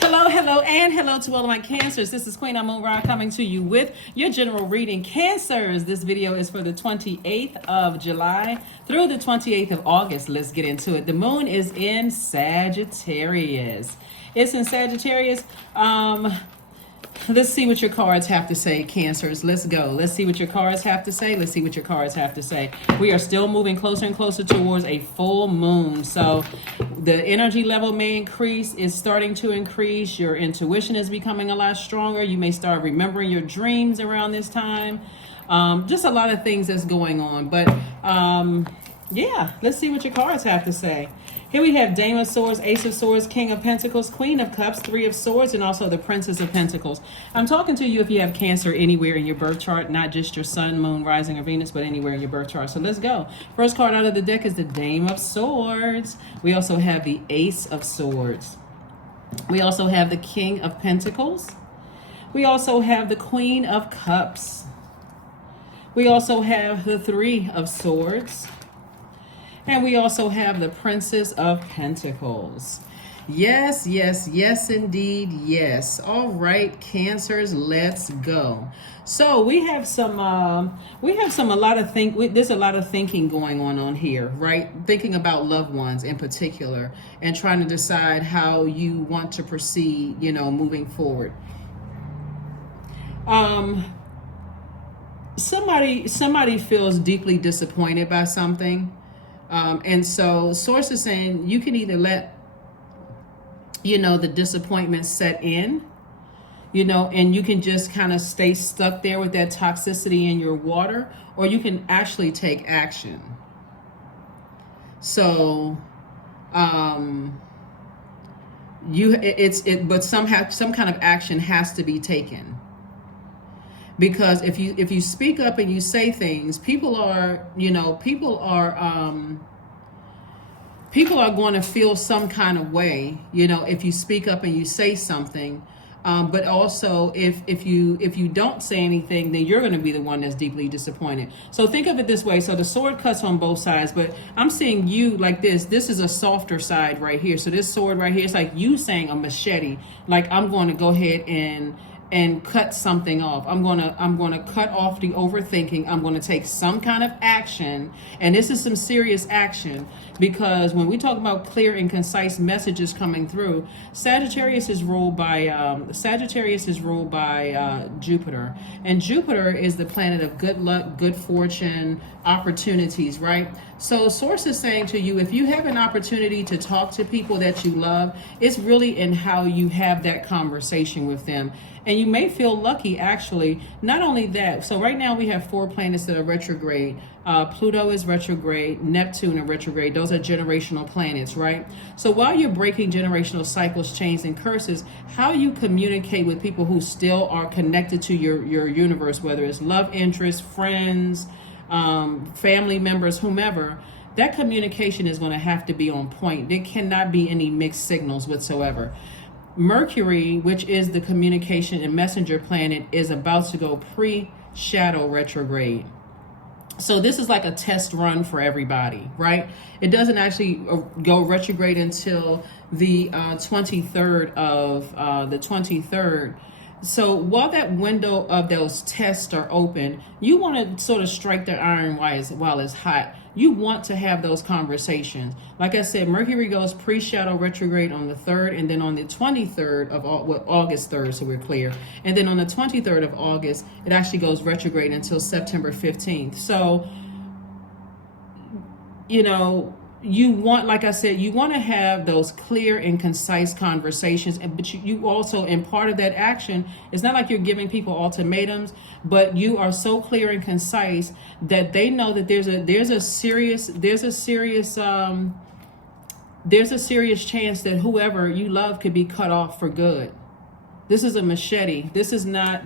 Hello, hello, and hello to all of my Cancers. This is Queen Amun Ra coming to you with your general reading. Cancers, this video is for the 28th of July through the 28th of August. Let's get into it. The moon is in Sagittarius. It's in Sagittarius. Let's see what your cards have to say, Cancers. Let's go. Let's see what your cards have to say. Let's see what your cards have to say. We are still moving closer and closer towards a full moon. So the energy level may increase, is starting to increase. Your intuition is becoming a lot stronger. You may start remembering your dreams around this time. Just a lot of things that's going on. But yeah, let's see what your cards have to say. Here we have Dame of Swords, Ace of Swords, King of Pentacles, Queen of Cups, Three of Swords, and also the Princess of Pentacles. I'm talking to you if you have Cancer anywhere in your birth chart, not just your Sun, Moon, Rising, or Venus, but anywhere in your birth chart. So let's go. First card out of the deck is the Dame of Swords. We also have the Ace of Swords. We also have the King of Pentacles. We also have the Queen of Cups. We also have the Three of Swords. And we also have the Princess of Pentacles. Yes, yes, yes, indeed, yes. All right, Cancers, let's go. So there's a lot of thinking going on here, right? Thinking about loved ones in particular and trying to decide how you want to proceed, moving forward. Somebody feels deeply disappointed by something. And so source is saying you can either let, the disappointment set in, and you can just kind of stay stuck there with that toxicity in your water, or you can actually take action. So, but somehow some kind of action has to be taken. Because if you speak up and you say things, people are going to feel some kind of way, if you speak up and you say something. But also if you don't say anything, then you're going to be the one that's deeply disappointed. So think of it this way. So the sword cuts on both sides, but I'm seeing you like this. This is a softer side right here. So this sword right here, it's like you saying a machete, like I'm going to go ahead and cut something off. I'm going to cut off the overthinking. I'm going to take some kind of action, and this is some serious action, because when we talk about clear and concise messages coming through, Sagittarius is ruled by Jupiter, and Jupiter is the planet of good luck, good fortune, opportunities, right? So source is saying to you, if you have an opportunity to talk to people that you love, it's really in how you have that conversation with them. And you may feel lucky, actually. Not only that, so right now we have 4 planets that are retrograde. Pluto is retrograde, Neptune are retrograde. Those are generational planets, right? So while you're breaking generational cycles, chains, and curses, how you communicate with people who still are connected to your universe, whether it's love interests, friends, family members, whomever, that communication is going to have to be on point. There cannot be any mixed signals whatsoever. Mercury, which is the communication and messenger planet, is about to go pre-shadow retrograde. So this is like a test run for everybody, right? It doesn't actually go retrograde until the 23rd of the 23rd. So while that window of those tests are open, you want to sort of strike the iron while it's hot. You want to have those conversations. Like I said, Mercury goes pre-shadow retrograde on the 3rd, and then on the 23rd of August 3rd, so we're clear. And then on the 23rd of August, it actually goes retrograde until September 15th. So, you want, like I said, you want to have those clear and concise conversations, but you also, in part of that action, it's not like you're giving people ultimatums, but you are so clear and concise that they know that there's a serious chance that whoever you love could be cut off for good. This is a machete. This is not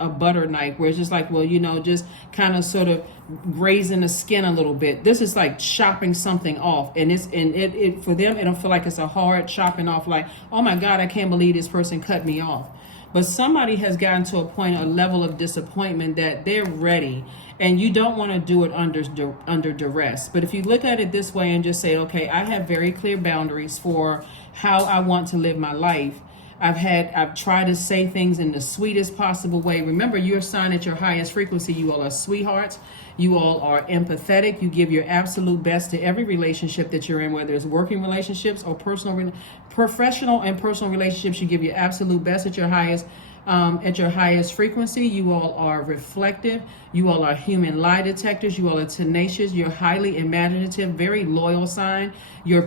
a butter knife where it's just like, well, just kind of sort of grazing the skin a little bit. This is like chopping something off, and it for them, it'll feel like it's a hard chopping off, like, oh my God, I can't believe this person cut me off. But somebody has gotten to a level of disappointment that they're ready, and you don't want to do it under duress. But if you look at it this way and just say, okay, I have very clear boundaries for how I want to live my life, I've tried to say things in the sweetest possible way. Remember, you're assigned at your highest frequency. You all are sweethearts. You all are empathetic. You give your absolute best to every relationship that you're in, whether it's working relationships or professional and personal relationships. You give your absolute best at your highest frequency. You all are reflective. You all are human lie detectors. You all are tenacious. You're highly imaginative, very loyal sign. You're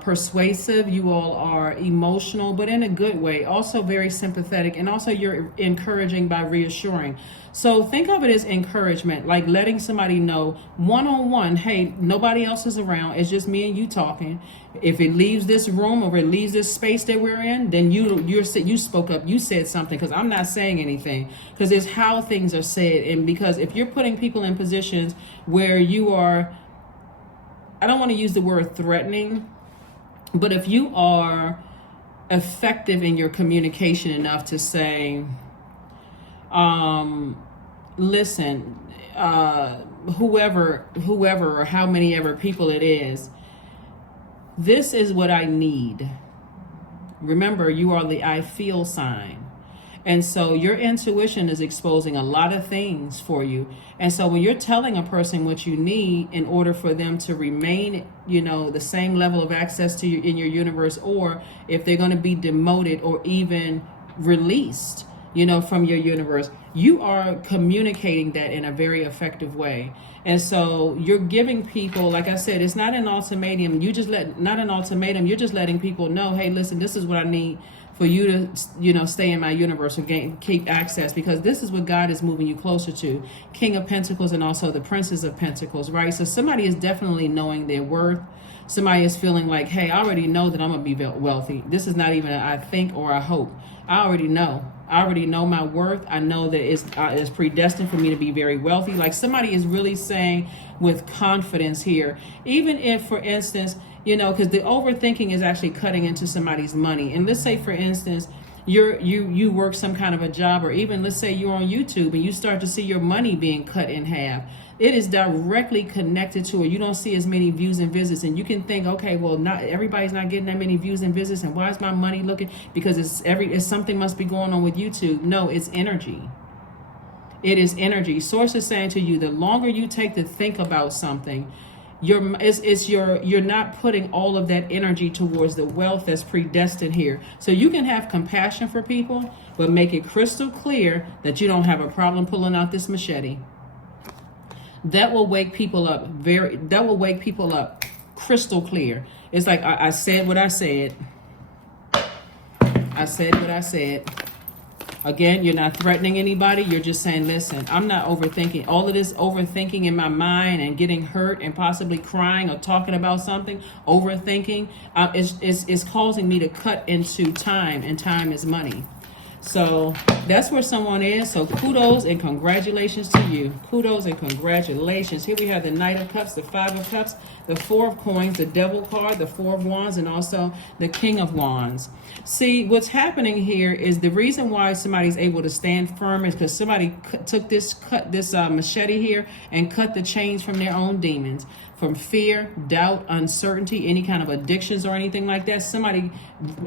persuasive. You all are emotional, but in a good way. Also very sympathetic, and also you're encouraging by reassuring. So think of it as encouragement, like letting somebody know one-on-one, hey, nobody else is around. It's just me and you talking. If it leaves this room or it leaves this space that we're in, then you spoke up, you said something, because I'm not saying anything, because it's how things are said. And because if you're putting people in positions where you are, I don't want to use the word threatening, but if you are effective in your communication enough to say, listen, whoever or how many ever people it is, this is what I need. Remember, you are the I feel sign. And so your intuition is exposing a lot of things for you. And so when you're telling a person what you need in order for them to remain, the same level of access to you in your universe, or if they're going to be demoted or even released, from your universe, you are communicating that in a very effective way. And so you're giving people, like I said, it's not an ultimatum. You're just letting people know, hey, listen, this is what I need for you to, stay in my universe or keep access, because this is what God is moving you closer to. King of Pentacles and also the Princess of Pentacles, right? So somebody is definitely knowing their worth. Somebody is feeling like, hey, I already know that I'm going to be wealthy. This is not even a I think or a hope. I already know. I already know my worth. I know that it's predestined for me to be very wealthy. Like somebody is really saying with confidence here, even if, for instance, because the overthinking is actually cutting into somebody's money. And let's say, for instance, you work some kind of a job, or even let's say you're on YouTube and you start to see your money being cut in half. It is directly connected to it. You don't see as many views and visits, and you can think, okay, well, not everybody's not getting that many views and visits, and why is my money looking? Because it's something must be going on with YouTube. No, it's energy. It is energy. Source is saying to you, the longer you take to think about something, you're not putting all of that energy towards the wealth that's predestined here. So you can have compassion for people, but make it crystal clear that you don't have a problem pulling out this machete. That will wake people up crystal clear. It's like I said what I said. I said what I said. Again, you're not threatening anybody. You're just saying, listen, I'm not overthinking. All of this overthinking in my mind and getting hurt and possibly crying or talking about something, overthinking, is causing me to cut into time, and time is money. So that's where someone is. So kudos and congratulations to you. Kudos and congratulations. Here we have the Knight of Cups, the Five of Cups, the Four of Coins, the Devil card, the Four of Wands, and also the King of Wands. See, what's happening here is the reason why somebody's able to stand firm is because somebody took this machete here and cut the chains from their own demons, from fear, doubt, uncertainty, any kind of addictions or anything like that. Somebody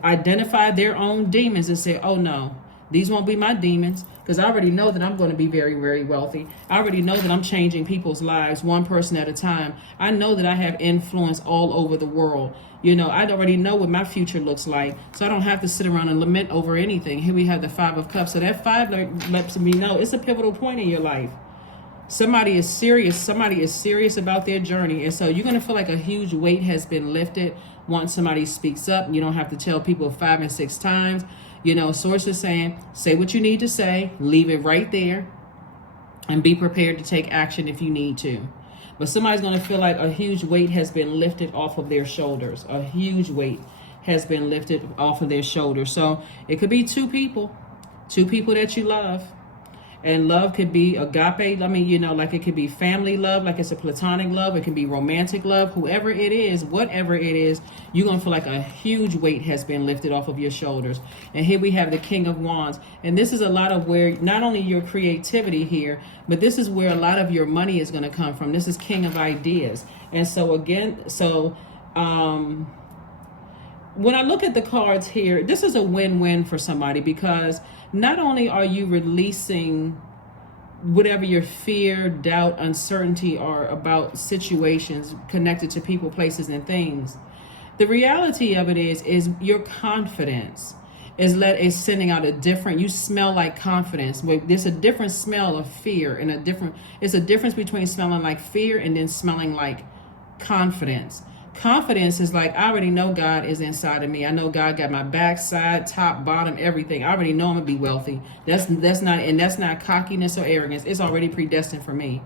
identified their own demons and said, oh no, these won't be my demons, because I already know that I'm going to be very, very wealthy. I already know that I'm changing people's lives one person at a time. I know that I have influence all over the world. I already know what my future looks like, so I don't have to sit around and lament over anything. Here we have the Five of Cups. So that five lets me know it's a pivotal point in your life. Somebody is serious. Somebody is serious about their journey. And so you're going to feel like a huge weight has been lifted once somebody speaks up. You don't have to tell people 5 and 6 times. Source is saying, say what you need to say, leave it right there, and be prepared to take action if you need to. But somebody's going to feel like a huge weight has been lifted off of their shoulders. A huge weight has been lifted off of their shoulders. So it could be two people that you love. And love could be agape. Like it could be family love, like it's a platonic love. It can be romantic love. Whoever it is, whatever it is, you're going to feel like a huge weight has been lifted off of your shoulders. And here we have the King of Wands. And this is a lot of where not only your creativity here, but this is where a lot of your money is going to come from. This is King of Ideas. And so again, when I look at the cards here, this is a win-win for somebody, because not only are you releasing whatever your fear, doubt, uncertainty are about situations connected to people, places, and things. The reality of it is your confidence is sending out a different, you smell like confidence. There's a different smell of fear, and it's a difference between smelling like fear and then smelling like confidence. Confidence is like, I already know God is inside of me. I know God got my backside, top, bottom, everything. I already know I'm gonna be wealthy. That's not cockiness or arrogance. It's already predestined for me.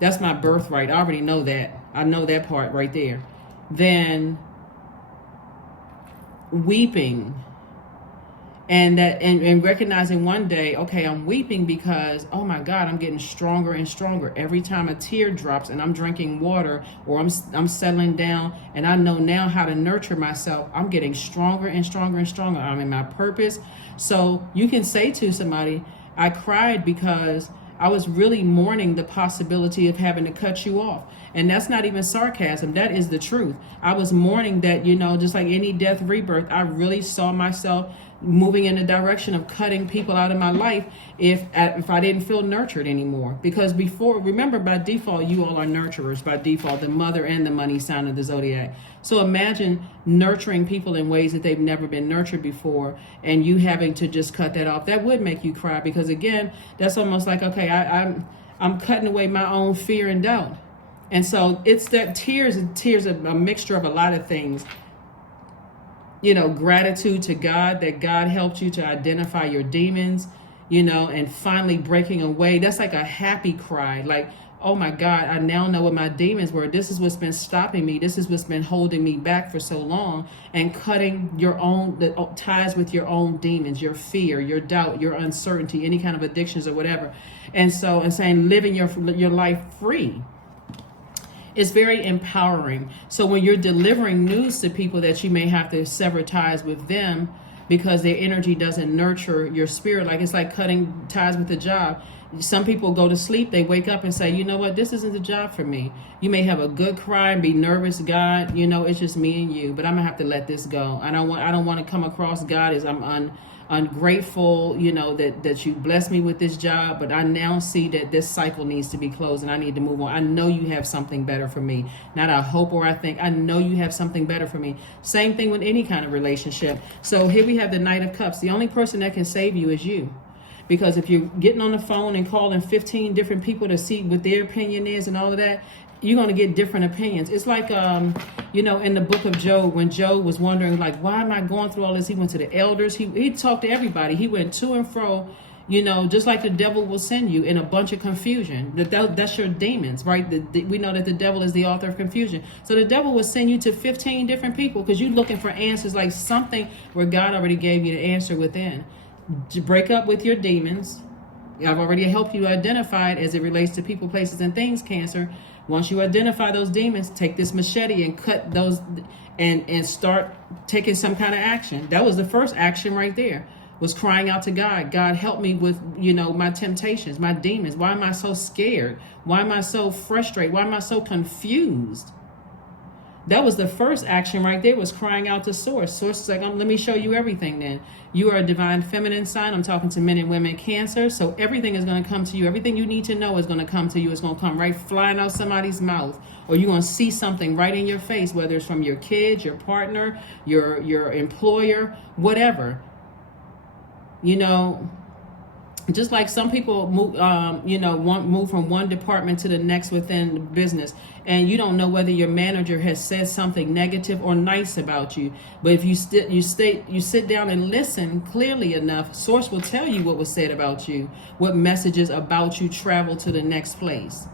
That's my birthright. I already know that. I know that part right there. Then weeping, and recognizing one day, okay, I'm weeping because, oh my God, I'm getting stronger and stronger every time a tear drops, and I'm drinking water, or I'm settling down, and I know now how to nurture myself. I'm getting stronger and stronger and stronger. I'm in my purpose. So you can say to somebody, I cried because I was really mourning the possibility of having to cut you off. And that's not even sarcasm. That is the truth. I was mourning that, just like any death, rebirth, I really saw myself moving in the direction of cutting people out of my life if I didn't feel nurtured anymore. Because before, remember, by default, you all are nurturers by default, the mother and the money sign of the Zodiac. So imagine nurturing people in ways that they've never been nurtured before, and you having to just cut that off. That would make you cry, because again, that's almost like, okay, I'm cutting away my own fear and doubt. And so it's that tears are a mixture of a lot of things. Gratitude to God, that God helped you to identify your demons, and finally breaking away. That's like a happy cry. Like, oh my God, I now know what my demons were. This is what's been stopping me. This is what's been holding me back for so long. And cutting the ties with your own demons, your fear, your doubt, your uncertainty, any kind of addictions or whatever. And saying living your life free. It's very empowering. So when you're delivering news to people that you may have to sever ties with them because their energy doesn't nurture your spirit, like it's like cutting ties with a job. Some people go to sleep, they wake up and say, you know what, this isn't the job for me. You may have a good cry and be nervous, God, it's just me and you, but I'm gonna have to let this go. I don't want to come across God as I'm ungrateful, that you blessed me with this job, but I now see that this cycle needs to be closed and I need to move on. I know you have something better for me. Not I hope or I think. I know you have something better for me. Same thing with any kind of relationship. So here we have the Knight of Cups. The only person that can save you is you. Because if you're getting on the phone and calling 15 different people to see what their opinion is and all of that, you're going to get different opinions. It's like, in the book of Job, when Job was wondering, like, why am I going through all this? He went to the elders. He talked to everybody. He went to and fro, just like the devil will send you in a bunch of confusion. That's your demons, right? We know that the devil is the author of confusion. So the devil will send you to 15 different people because you're looking for answers, like something where God already gave you the answer within. To break up with your demons. I've already helped you identify it as it relates to people, places, and things, Cancer. Once you identify those demons, take this machete and cut those and start taking some kind of action. That was the first action right there, was crying out to God. God, help me with, my temptations, my demons. Why am I so scared? Why am I so frustrated? Why am I so confused? That was the first action right there, was crying out to Source. Source is like, let me show you everything then. You are a divine feminine sign. I'm talking to men and women, Cancer. So everything is going to come to you. Everything you need to know is going to come to you. It's going to come right flying out somebody's mouth. Or you're going to see something right in your face, whether it's from your kids, your partner, your employer, whatever. Just like some people move, move from one department to the next within the business, and you don't know whether your manager has said something negative or nice about you. But if you sit down and listen clearly enough, Source will tell you what was said about you, what messages about you travel to the next place.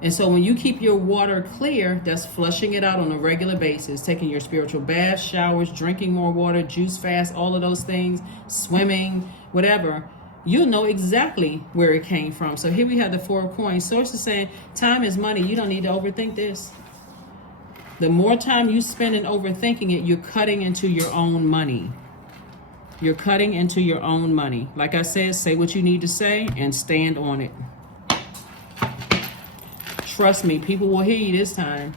And so when you keep your water clear, that's flushing it out on a regular basis, taking your spiritual baths, showers, drinking more water, juice fast, all of those things, swimming, whatever, you'll know exactly where it came from. So here we have the Four of Coins. Source is saying, time is money. You don't need to overthink this. The more time you spend in overthinking it, you're cutting into your own money. You're cutting into your own money. Like I said, say what you need to say and stand on it. Trust me, people will hear you this time.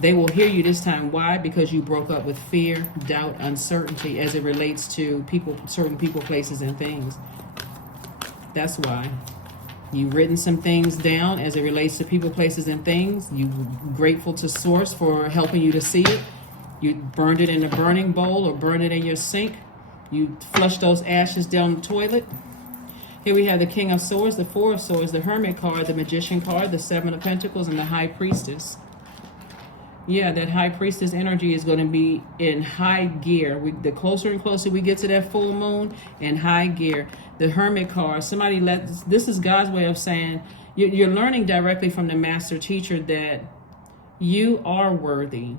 They will hear you this time. Why? Because you broke up with fear, doubt, uncertainty as it relates to people, certain people, places, and things. That's why. You've written some things down as it relates to people, places, and things. You're grateful to Source for helping you to see it. You burned it in a burning bowl or burned it in your sink. You flushed those ashes down the toilet. Here we have the King of Swords, the Four of Swords, the Hermit card, the Magician card, the Seven of Pentacles, and the High Priestess. Yeah, that High Priestess energy is going to be in high gear. The closer and closer we get to that full moon, in high gear. The Hermit card, this is God's way of saying, you're learning directly from the master teacher that you are worthy.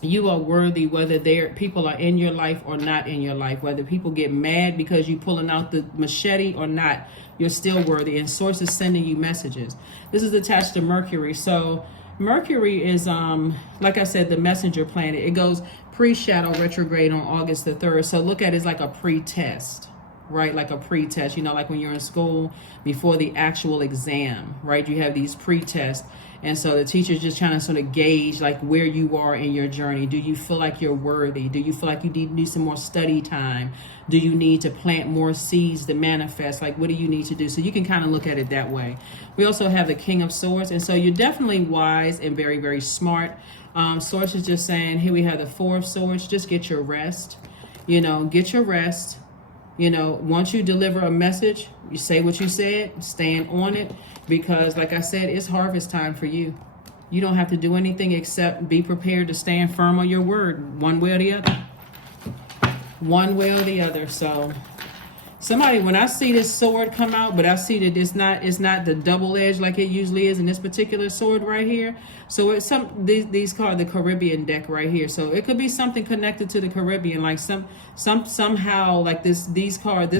You are worthy, whether people are in your life or not in your life, whether people get mad because you pulling out the machete or not, you're still worthy. And Source is sending you messages. This is attached to Mercury. So Mercury is, like I said, the messenger planet. It goes pre-shadow retrograde on August the 3rd. So look at it as like a pre-test, right? Like a pre-test, like when you're in school before the actual exam, right? You have these pre-tests. And so the teacher's just trying to sort of gauge like where you are in your journey. Do you feel like you're worthy? Do you feel like you need some more study time? Do you need to plant more seeds to manifest? Like, what do you need to do? So you can kind of look at it that way. We also have the King of Swords. And so you're definitely wise and very, very smart. Source is just saying, here we have the Four of Swords. Just get your rest. Get your rest. Once you deliver a message, you say what you said, stand on it, because like I said, it's harvest time for you. You don't have to do anything except be prepared to stand firm on your word, one way or the other. One way or the other. So somebody, when I see this sword come out, but I see that it's not the double edge like it usually is in this particular sword right here. So it's these called the Caribbean deck right here. So it could be something connected to the Caribbean, like somehow like this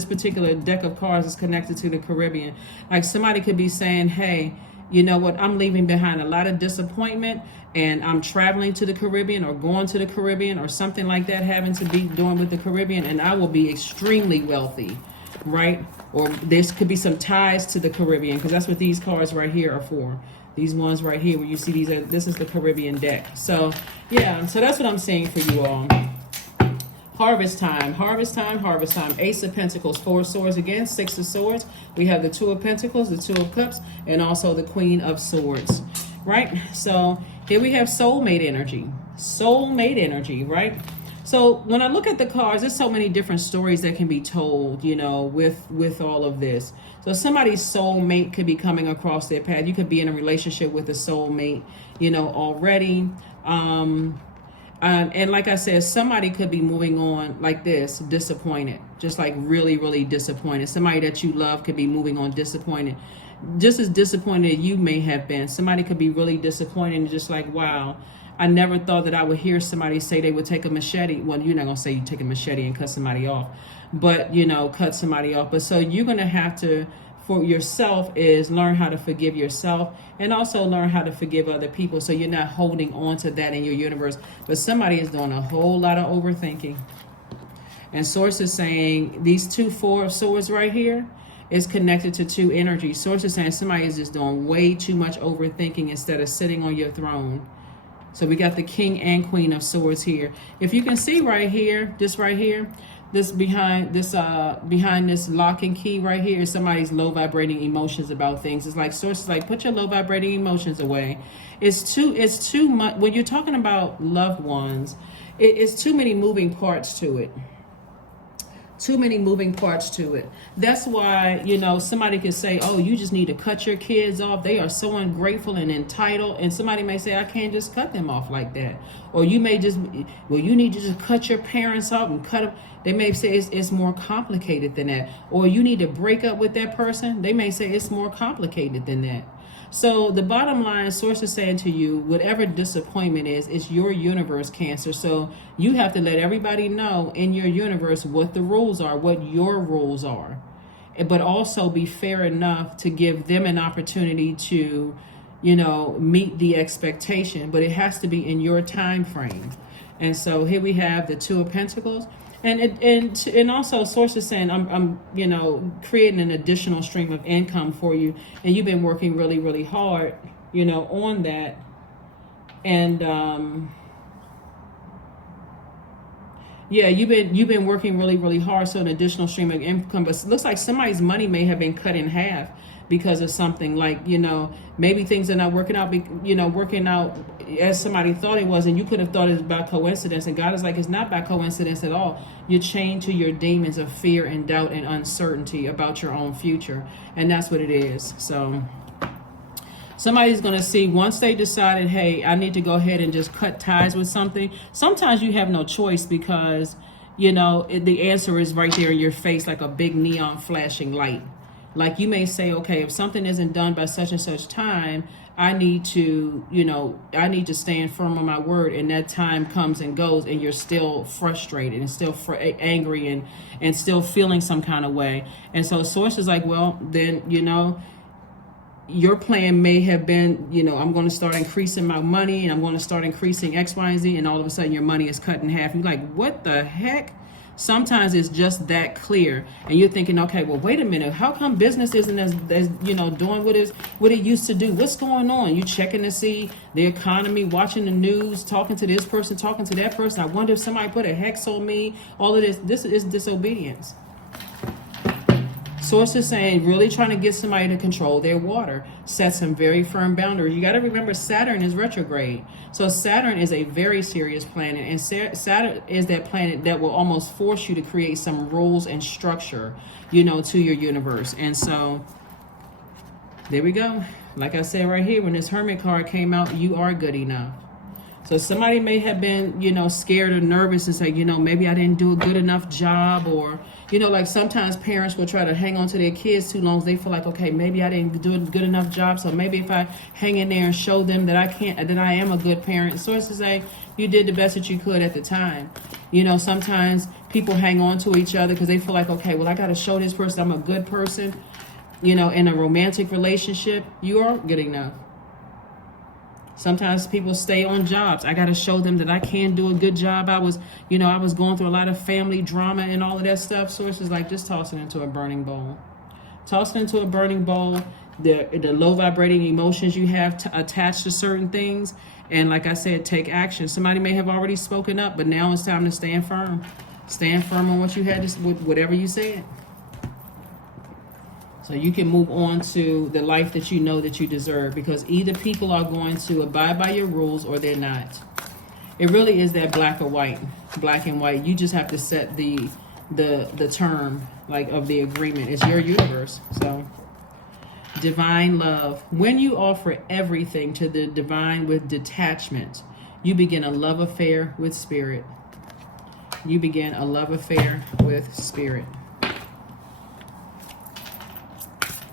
particular deck of cards is connected to the Caribbean. Like somebody could be saying, hey, you know what, I'm leaving behind a lot of disappointment and I'm traveling to the Caribbean or going to the Caribbean or something like that, having to be doing with the Caribbean, and I will be extremely wealthy. Right? Or this could be some ties to the Caribbean, because that's what these cards right here are for. These ones right here where you see this is the Caribbean deck. So yeah, so that's what I'm saying for you all. Harvest time, harvest time, harvest time. Ace of Pentacles, Four of Swords again, Six of Swords. We have the Two of Pentacles, the Two of Cups, and also the Queen of Swords. Right? So here we have soulmate energy. Soulmate energy, right? So when I look at the cards, there's so many different stories that can be told, with all of this. So somebody's soulmate could be coming across their path. You could be in a relationship with a soulmate, already. And like I said, somebody could be moving on like this, disappointed, just like really, really disappointed. Somebody that you love could be moving on disappointed, just as disappointed you may have been. Somebody could be really disappointed and just like, wow, I never thought that I would hear somebody say they would take a machete. Well, you're not going to say you take a machete and cut somebody off, but, cut somebody off. But so you're going to have to, for yourself, is learn how to forgive yourself and also learn how to forgive other people. So you're not holding on to that in your universe. But somebody is doing a whole lot of overthinking. And Source is saying these two Four of Swords right here is connected to two energies. Source is saying somebody is just doing way too much overthinking instead of sitting on your throne. So we got the King and Queen of Swords here. If you can see right here, this behind this lock and key right here is somebody's low vibrating emotions about things. It's like Source is like, put your low vibrating emotions away. It's too much when you're talking about loved ones. It's too many moving parts to it. Too many moving parts to it. That's why, somebody could say, oh, you just need to cut your kids off. They are so ungrateful and entitled. And somebody may say, I can't just cut them off like that. Or you may just, well, you need to just cut your parents off and cut them. They may say it's more complicated than that. Or you need to break up with that person. They may say it's more complicated than that. So the bottom line, Source is saying to you, whatever disappointment is, it's your universe, Cancer. So you have to let everybody know in your universe what the rules are, what your rules are. But also be fair enough to give them an opportunity to, meet the expectation. But it has to be in your time frame. And so here we have the Two of Pentacles. And also Source is saying I'm creating an additional stream of income for you, and you've been working really, really hard on that. And yeah, you've been working really, really hard, so an additional stream of income. But it looks like somebody's money may have been cut in half because of something, like, maybe things are not working out, working out as somebody thought it was, and you could have thought it was by coincidence. And God is like, it's not by coincidence at all. You're chained to your demons of fear and doubt and uncertainty about your own future, and that's what it is. So somebody's going to see, once they decided, hey, I need to go ahead and just cut ties with something. Sometimes you have no choice because, the answer is right there in your face, like a big neon flashing light. Like, you may say, okay, if something isn't done by such and such time, I need to stand firm on my word. And that time comes and goes, and you're still frustrated and still angry and still feeling some kind of way. And so source is like, well, then, your plan may have been, I'm going to start increasing my money, and I'm going to start increasing X, Y, and Z, and all of a sudden your money is cut in half. You're like, what the heck? Sometimes it's just that clear, and you're thinking, okay, well, wait a minute, how come business isn't as doing what it used to do? What's going on? You checking to see the economy, watching the news, talking to this person, talking to that person. I wonder if somebody put a hex on me. All of this is disobedience. Source is saying, really trying to get somebody to control their water, set some very firm boundaries. You got to remember, Saturn is retrograde. So Saturn is a very serious planet, and Saturn is that planet that will almost force you to create some rules and structure, to your universe. And so there we go. Like I said right here, when this Hermit card came out, you are good enough. So somebody may have been, scared or nervous and say, maybe I didn't do a good enough job, or, like sometimes parents will try to hang on to their kids too long. They feel like, okay, maybe I didn't do a good enough job. So maybe if I hang in there and show them that I am a good parent. Sources say you did the best that you could at the time. Sometimes people hang on to each other because they feel like, okay, well, I got to show this person I'm a good person. In a romantic relationship, you are good enough. Sometimes people stay on jobs. I got to show them that I can do a good job. I was going through a lot of family drama and all of that stuff. Sources like, just toss it into a burning bowl. Toss it into a burning bowl. The low vibrating emotions you have attached to certain things. And like I said, take action. Somebody may have already spoken up, but now it's time to stand firm. Stand firm on what you had, whatever you said. So you can move on to the life that you know that you deserve, because either people are going to abide by your rules or they're not. It really is that black or white, black and white. You just have to set the term, like, of the agreement. It's your universe. So divine love. When you offer everything to the divine with detachment, you begin a love affair with spirit. You begin a love affair with spirit.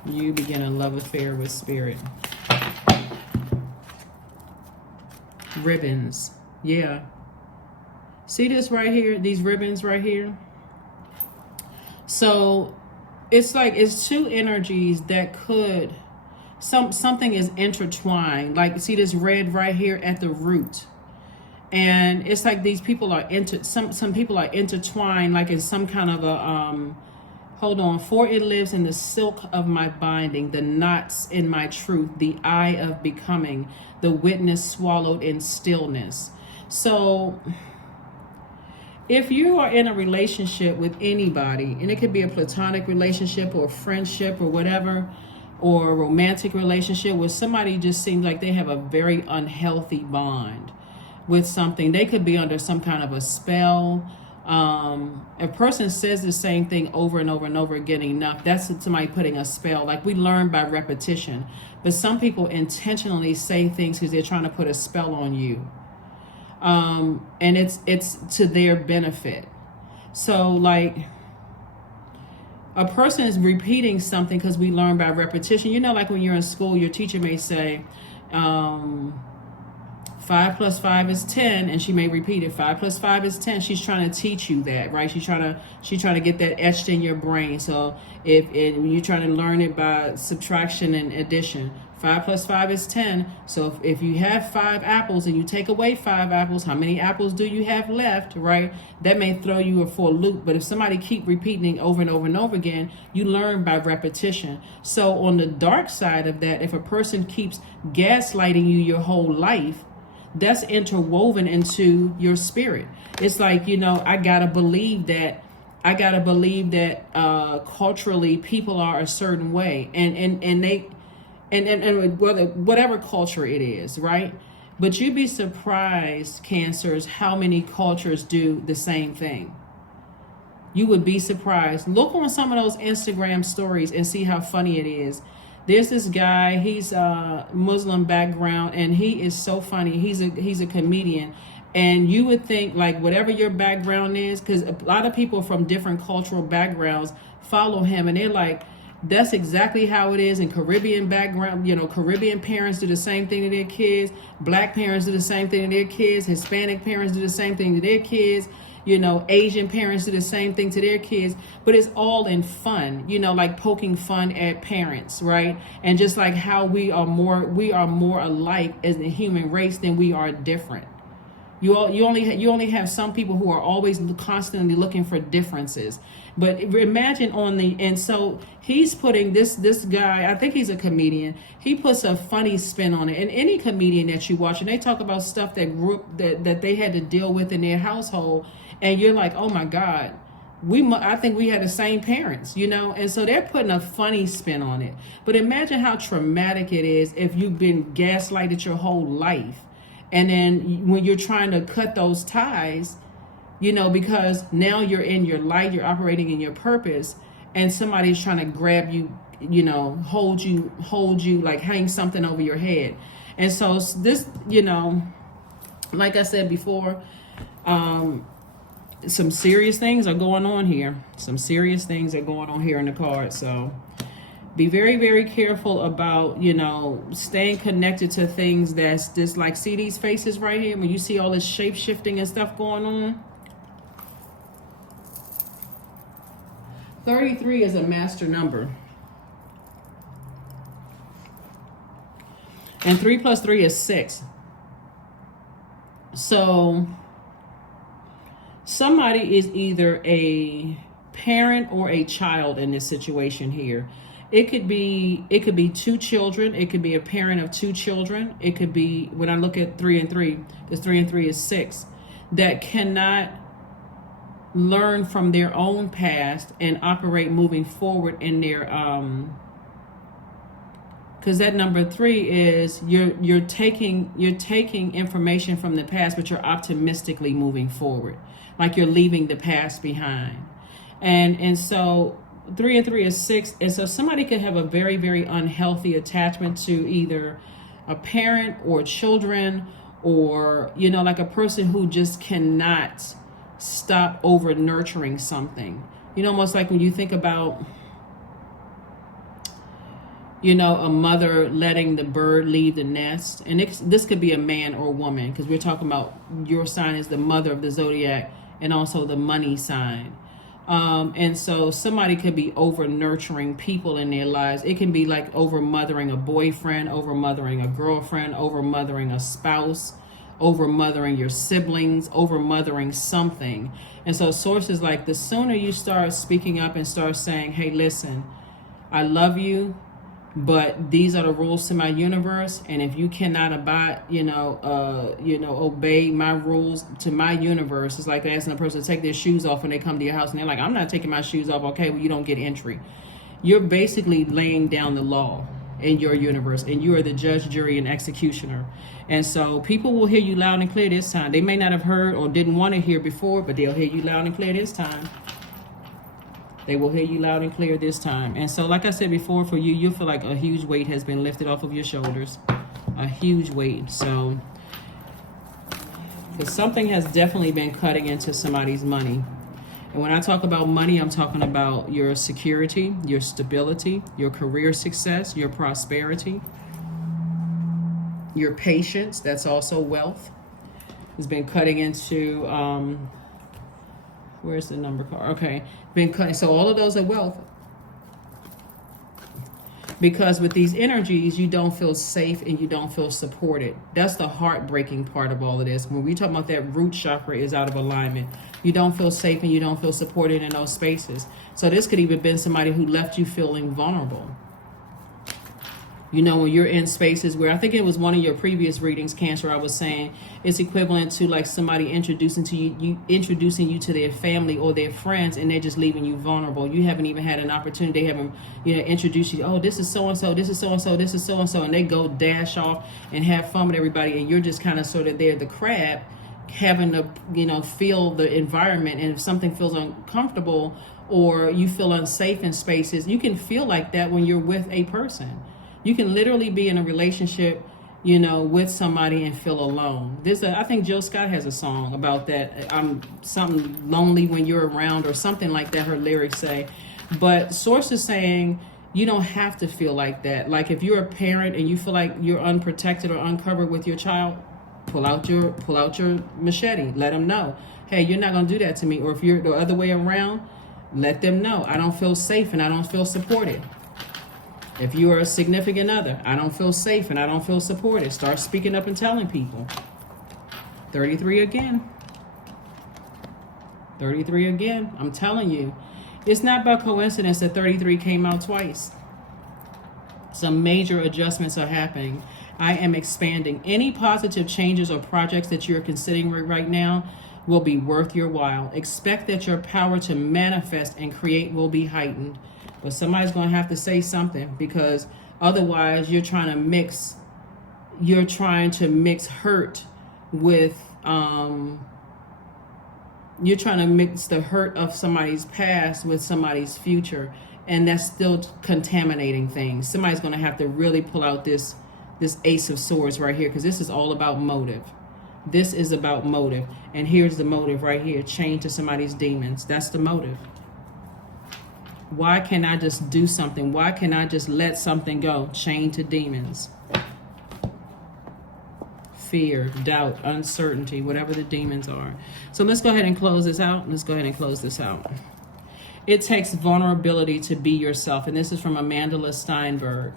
You begin a love affair with spirit. Ribbons. Yeah. See this right here? These ribbons right here? So it's like, it's two energies that could, something is intertwined. Like, see this red right here at the root? And it's like these people are some people are intertwined, like in some kind of a hold on. For it lives in the silk of my binding, the knots in my truth, the eye of becoming, the witness swallowed in stillness. So if you are in a relationship with anybody, and it could be a platonic relationship or a friendship or whatever, or a romantic relationship where somebody just seems like they have a very unhealthy bond with something, they could be under some kind of a spell. A person says the same thing over and over and over again enough, that's somebody putting a spell. Like, we learn by repetition, but some people intentionally say things because they're trying to put a spell on you, and it's to their benefit. So like, a person is repeating something because we learn by repetition. Like when you're in school, your teacher may say 5 plus 5 is 10, and she may repeat it. 5 plus 5 is 10. She's trying to teach you that, right? She's trying to get that etched in your brain. So when you're trying to learn it by subtraction and addition, 5 plus 5 is 10. So if you have 5 apples and you take away 5 apples, how many apples do you have left, right? That may throw you for a loop. But if somebody keep repeating it over and over and over again, you learn by repetition. So on the dark side of that, if a person keeps gaslighting you your whole life, that's interwoven into your spirit. It's like, I gotta believe that culturally people are a certain way, and they and whatever culture it is, right? But you'd be surprised, Cancers, how many cultures do the same thing. You would be surprised. Look on some of those Instagram stories and see how funny it is. There's this guy, he's a Muslim background, and he is so funny. He's a comedian. And you would think, like, whatever your background is, because a lot of people from different cultural backgrounds follow him, and they're like, that's exactly how it is in Caribbean background. Caribbean parents do the same thing to their kids. Black parents do the same thing to their kids. Hispanic parents do the same thing to their kids. Asian parents do the same thing to their kids, but it's all in fun, like poking fun at parents, right? And just like how we are more alike as a human race than we are different. You only have some people who are always constantly looking for differences. But imagine and so he's putting this guy, I think he's a comedian, he puts a funny spin on it. And any comedian that you watch, and they talk about stuff that they had to deal with in their household, and you're like, oh my God, I think we had the same parents, and so they're putting a funny spin on it. But imagine how traumatic it is if you've been gaslighted your whole life. And then when you're trying to cut those ties, because now you're in your light, you're operating in your purpose, and somebody's trying to grab you, hold you, like hang something over your head. And so this, like I said before, some serious things are going on here. Some serious things are going on here in the card. So be very, very careful about, staying connected to things that's just like, see these faces right here? When you see all this shape shifting and stuff going on. 33 is a master number. And 3 plus 3 is 6. So somebody is either a parent or a child in this situation here. It could be two children. It could be a parent of two children. It could be, when I look at 3 and 3, because 3 and 3 is 6, that cannot learn from their own past and operate moving forward in their because that number 3 is you're taking information from the past, but you're optimistically moving forward, like you're leaving the past behind. And so 3 and 3 is 6. And so somebody could have a very, very unhealthy attachment to either a parent or children, or, like a person who just cannot stop over nurturing something. Almost like when you think about, a mother letting the bird leave the nest. And this could be a man or woman, because we're talking about your sign is the mother of the zodiac and also the money sign. And so somebody could be over nurturing people in their lives. It can be like over mothering a boyfriend, over mothering a girlfriend, over mothering a spouse, over mothering your siblings, over mothering something. And so sources like, the sooner you start speaking up and start saying, hey, listen, I love you, but these are the rules to my universe, and if you cannot abide, obey my rules to my universe, it's like asking a person to take their shoes off when they come to your house, and they're like, I'm not taking my shoes off. Okay, well, you don't get entry. You're basically laying down the law in your universe, and you are the judge, jury, and executioner. And so people will hear you loud and clear this time. They may not have heard or didn't want to hear before, but they'll hear you loud and clear this time. They will hear you loud and clear this time. And so, like I said before, for you, you'll feel like a huge weight has been lifted off of your shoulders. A huge weight. So, because something has definitely been cutting into somebody's money. And when I talk about money, I'm talking about your security, your stability, your career success, your prosperity, your patience. That's also wealth. It's been cutting into... where's the number card? Okay, been cutting. So all of those are wealth. Because with these energies, you don't feel safe and you don't feel supported. That's the heartbreaking part of all of this. When we talk about that root chakra is out of alignment, you don't feel safe and you don't feel supported in those spaces. So this could even been somebody who left you feeling vulnerable. You know, when you're in spaces where, I think it was one of your previous readings, Cancer, I was saying it's equivalent to like somebody introducing you to their family or their friends, and they're just leaving you vulnerable. You haven't even had an opportunity. They haven't, introduced you. Oh, this is so and so. This is so and so. This is so and so, and they go dash off and have fun with everybody, and you're just kind of sort of there, the crab, having to feel the environment. And if something feels uncomfortable or you feel unsafe in spaces, you can feel like that when you're with a person. You can literally be in a relationship, with somebody and feel alone. I think Jill Scott has a song about that. I'm something lonely when you're around, or something like that, her lyrics say. But Source is saying you don't have to feel like that. Like if you're a parent and you feel like you're unprotected or uncovered with your child, pull out your machete. Let them know, hey, you're not going to do that to me. Or if you're the other way around, let them know, I don't feel safe and I don't feel supported. If you are a significant other, I don't feel safe and I don't feel supported. Start speaking up and telling people. 33 again. 33 again. I'm telling you, it's not by coincidence that 33 came out twice. Some major adjustments are happening. I am expanding. Any positive changes or projects that you're considering right now will be worth your while. Expect that your power to manifest and create will be heightened. But somebody's going to have to say something, because otherwise you're trying to mix hurt with, you're trying to mix the hurt of somebody's past with somebody's future. And that's still contaminating things. Somebody's going to have to really pull out this Ace of Swords right here, because this is all about motive. This is about motive. And here's the motive right here. Chained to somebody's demons. That's the motive. Why can't I just do something? Why can't I just let something go? Chained to demons. Fear, doubt, uncertainty, whatever the demons are. So let's go ahead and close this out. It takes vulnerability to be yourself. And this is from Amanda Steinberg.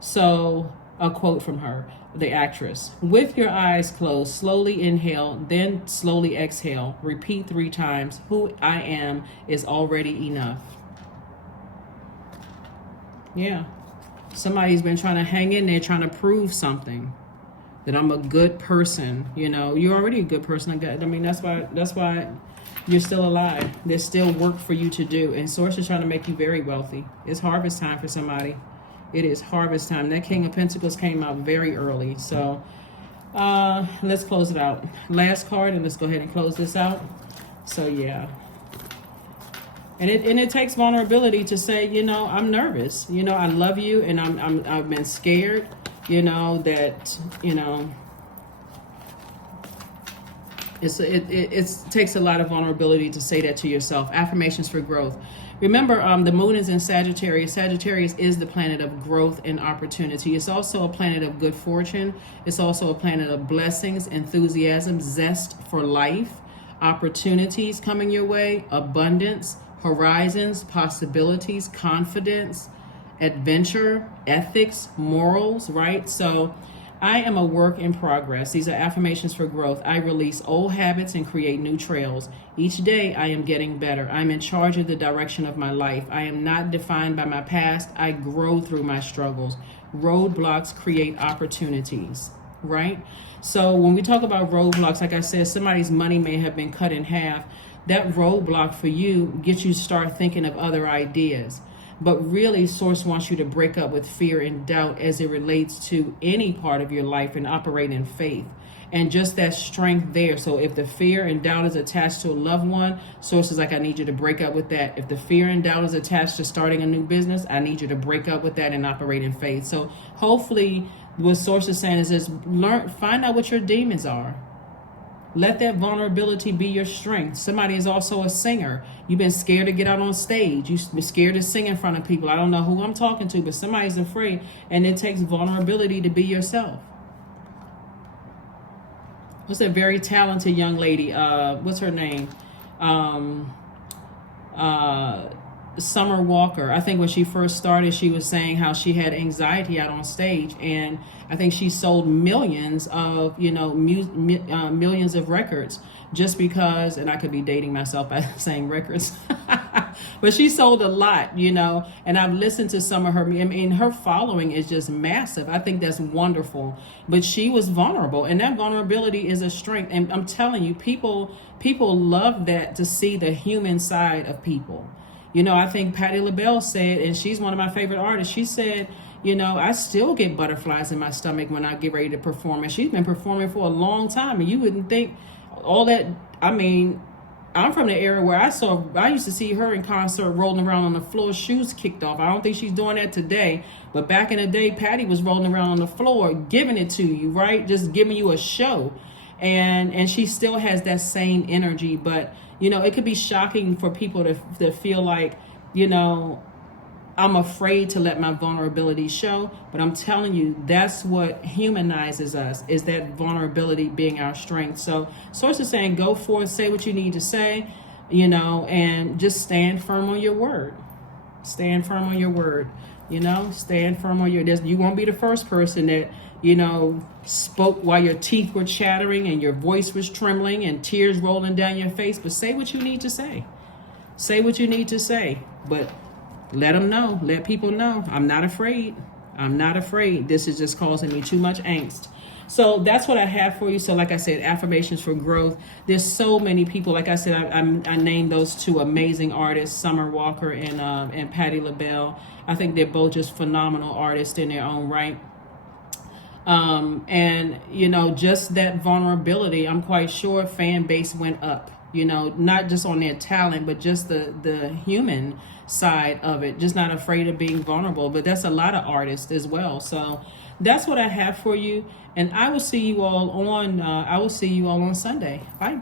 So a quote from her, the actress. With your eyes closed, slowly inhale, then slowly exhale. Repeat 3 times. Who I am is already enough. Yeah. Somebody's been trying to hang in there, trying to prove something. That I'm a good person. You're already a good person. I mean, that's why you're still alive. There's still work for you to do. And Source is trying to make you very wealthy. It's harvest time for somebody. It is harvest time. That King of Pentacles came out very early. So let's close it out. Last card, and let's go ahead and close this out. So yeah. And it takes vulnerability to say, I'm nervous. I love you, and I've been scared. It takes a lot of vulnerability to say that to yourself. Affirmations for growth. Remember, the moon is in Sagittarius. Sagittarius is the planet of growth and opportunity. It's also a planet of good fortune. It's also a planet of blessings, enthusiasm, zest for life, opportunities coming your way, abundance, horizons, possibilities, confidence, adventure, ethics, morals, right? So I am a work in progress. These are affirmations for growth. I release old habits and create new trails. Each day I am getting better. I'm in charge of the direction of my life. I am not defined by my past. I grow through my struggles. Roadblocks create opportunities, right? So when we talk about roadblocks, like I said, somebody's money may have been cut in half. That roadblock for you gets you to start thinking of other ideas. But really, Source wants you to break up with fear and doubt as it relates to any part of your life and operate in faith. And just that strength there. So if the fear and doubt is attached to a loved one, Source is like, I need you to break up with that. If the fear and doubt is attached to starting a new business, I need you to break up with that and operate in faith. So hopefully what Source is saying is just find out what your demons are. Let that vulnerability be your strength. Somebody is also a singer. You've been scared to get out on stage. You've been scared to sing in front of people. I don't know who I'm talking to, but somebody's afraid. And it takes vulnerability to be yourself. What's a very talented young lady? What's her name? Summer Walker. I think when she first started, she was saying how she had anxiety out on stage, and I think she sold millions of millions of records just because, and I could be dating myself by saying records, But she sold a lot, you know, and I've listened to some of her. I mean, her following is just massive. I think that's wonderful. But she was vulnerable, and that vulnerability is a strength. And I'm telling you, people love that, to see the human side of people. You know, I think Patti LaBelle said, and she's one of my favorite artists, she said, you know, I still get butterflies in my stomach when I get ready to perform. And she's been performing for a long time. And you wouldn't think all that. I mean, I'm from the era where I used to see her in concert rolling around on the floor, shoes kicked off. I don't think she's doing that today. But back in the day, Patti was rolling around on the floor, giving it to you, right? Just giving you a show. And she still has that same energy. But, you know, it could be shocking for people to feel like, you know, I'm afraid to let my vulnerability show. But I'm telling you, that's what humanizes us, is that vulnerability being our strength. So Source is saying, go forth, say what you need to say, you know, and just stand firm on your word. Stand firm on your word, you know, stand firm on your, you won't be the first person that, you know, spoke while your teeth were chattering and your voice was trembling and tears rolling down your face. But say what you need to say. Say what you need to say. But let them know. Let people know. I'm not afraid. I'm not afraid. This is just causing me too much angst. So that's what I have for you. So like I said, affirmations for growth. There's so many people. Like I said, I named those two amazing artists, Summer Walker and Patti LaBelle. I think they're both just phenomenal artists in their own right. And, you know, just that vulnerability, I'm quite sure fan base went up, you know, not just on their talent, but just the human side of it, just not afraid of being vulnerable. But that's a lot of artists as well. So that's what I have for you. And I will see you all on Sunday. Bye.